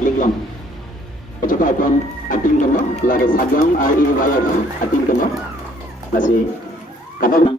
Linglong. Coba upon ating kemo, lagi sagyong wire ating kemo, masih kapal.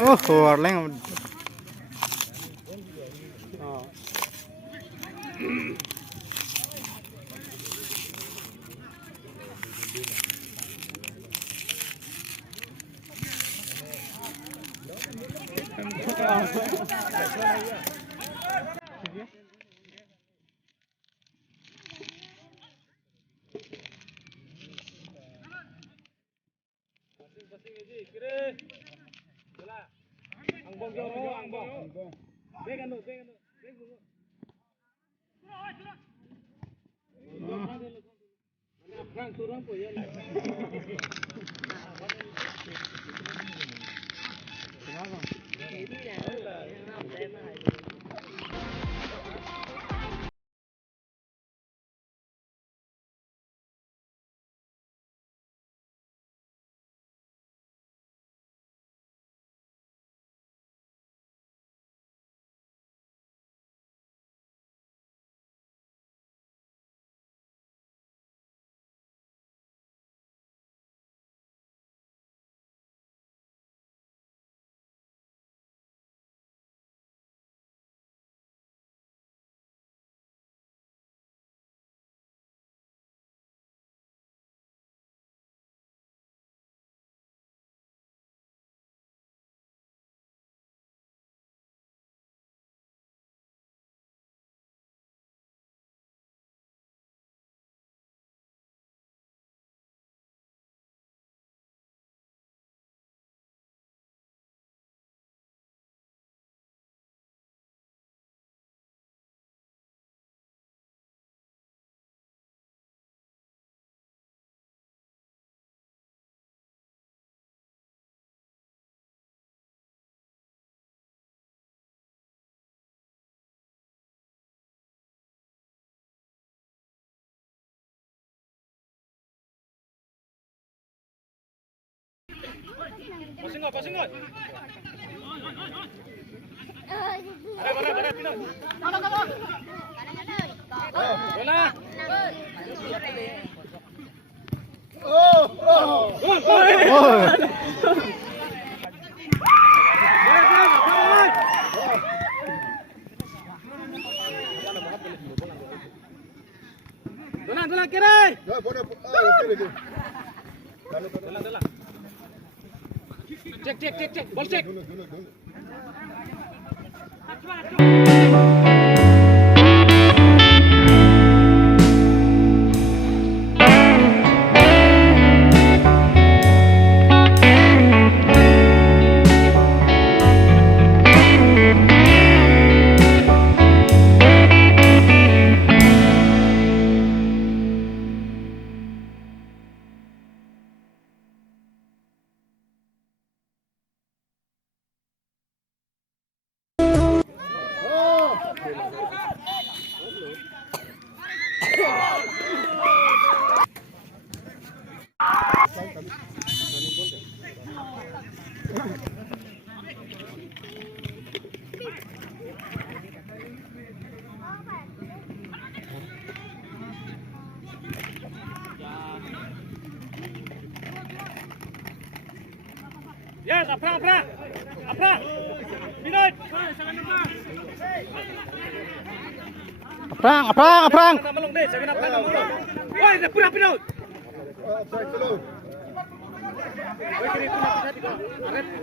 Oh, warleng. Pasing nggak? Dolan kiri. Cek, bol cek. Yes, aprang. Minut. Aprang. Namalong deh, saya aprang namalong. Woi, pura pinut. Woi, kiri puna tiga. Arep.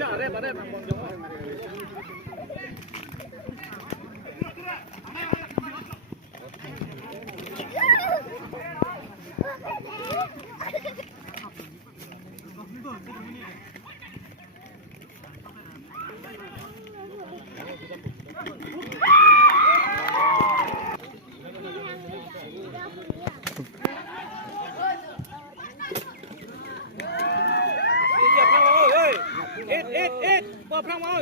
It. Bawa perang mau.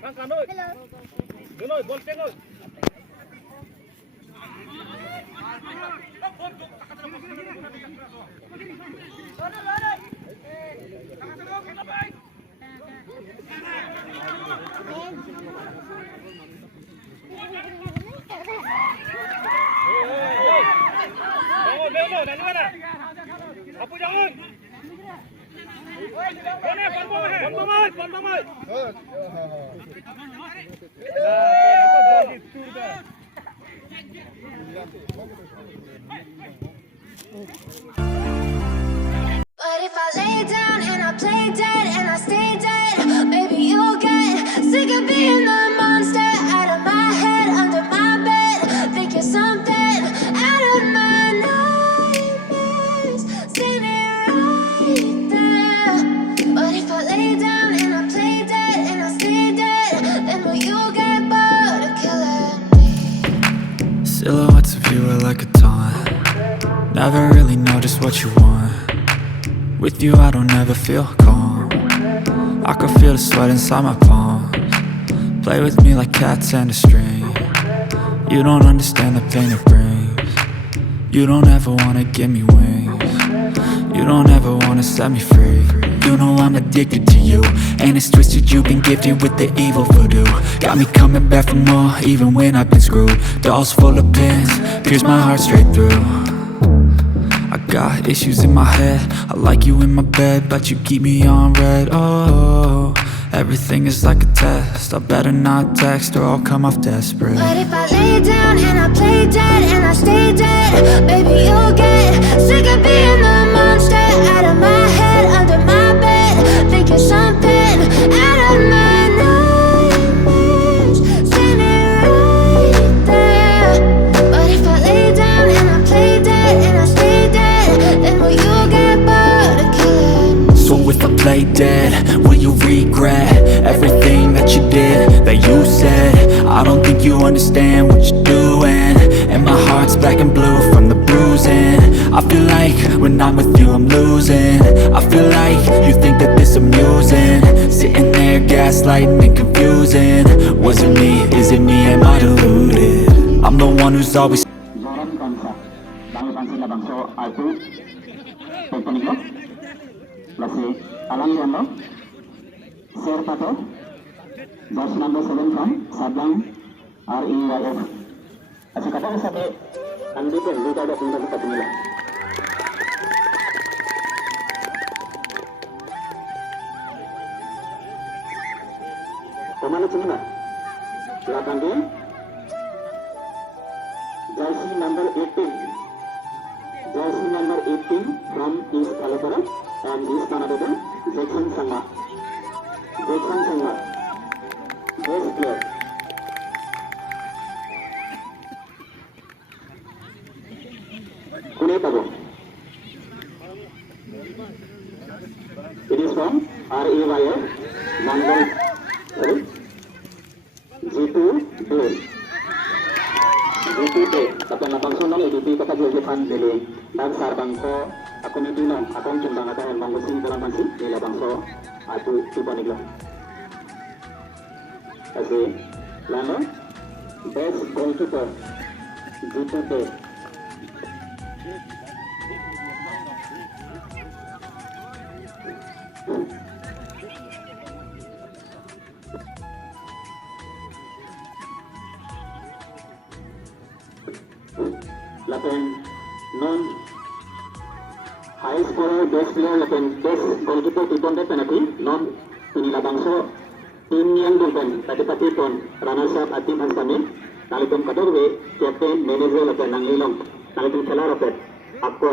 Perang kanoi. Kanoi, bol tengok. Bangun, dari mana? Apa jangan? Bon. But if I lay down and I play dead and I stay dead, maybe you'll get sick of being the monster out of my head, under my bed. Think you're something out of my nightmares, standing right there. But if I lay down and I play dead and I stay dead, then will you get bored of killing me? Silhouettes of you are like a taunt. Never really know just what you want. With you I don't ever feel calm. I can feel the sweat inside my palms. Play with me like cats and a string. You don't understand the pain it brings. You don't ever wanna give me wings. You don't ever wanna set me free. You know I'm addicted to you, and it's twisted, you've been gifted with the evil voodoo. Got me coming back for more, even when I've been screwed. Dolls full of pins, pierce my heart straight through. I got issues in my head, I like you in my bed, but you keep me on red. Oh, everything is like a test, I better not text or I'll come off desperate. But if I lay down and I play dead and I stay dead, baby you'll get sick of being the monster out of my head, under my bed. Think you're something out of my nightmares, standing right there. But if I lay down and I play dead and I stay dead, then will you get bored of killing me? So if I play dead, will you regret everything that you did, that you said? I don't think you understand what you're doing, and my heart's black and blue from the bruising. I feel like when I'm with you I'm losing. I feel like you think that this amusing, sitting there gaslighting and confusing. Was it me? Is it me? Am I deluded? I'm the one who's always Dhorom kansa. Bangi labangso aku. Pepeniko. Lasi alam yando. Serpato. Verse number 7 from Sabang REYF. Asa kata sabi andikan dito ada tinggal di Katimila. Kemana cuma? Belakang dia. Jersey number 18. Jersey number 18 from East Calabara and East Canada. Jackson Sangha. Best player. Kune Tago. It is from REYF number G2 Day. G2 Day. Kapag napangsonong EDP kakajilifan dili. Dan sarbangko ako ni Dinong. Akong cimbang ata yang mangusing dalam mansi. Nila bangso atu tibanigla. Kasi lano best goalkeeper G2 Day. Lapen non high scorer best player lapen best goalkeeper tipon deh penalti non pinila bangso tim yang dulpen tadi patipon runners up atim hansami nalipon kadorwe captain manager lapen nanglilong nalipon khela rapet aku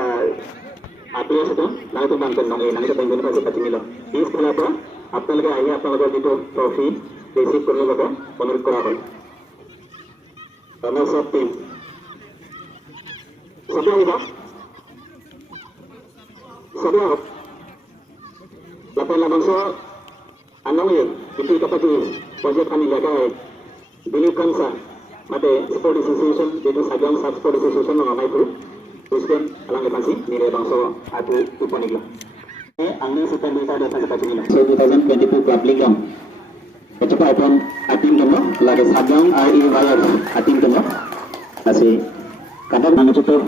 apes itu nalipon banten nong nang itu pengen pasti patimilo is khela to apna lage ahi apna lage itu trophy receive korne lage honor korabon runners up team Sebelum lapan labangso anong yun itu kapatid project kami jaga bini kansa mate sport association itu sajang sat sport association ng amay group Kristen alang lepansi nilai bangso atu tupanigla angin setan desa data seperti ini so 2022 club league long kecuali upon atim demo lagi sajang REYF atim demo masih kadang mana cukup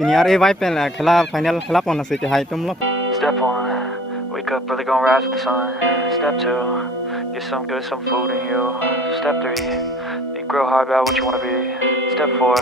ini are vibe pen la khela final khela pon ase ke hai tum lo. Step 1, wake up early, gonna rise with the sun. Step 2, get some good, some food in you. Step 3, think real hard about what you wanna be. Step 4,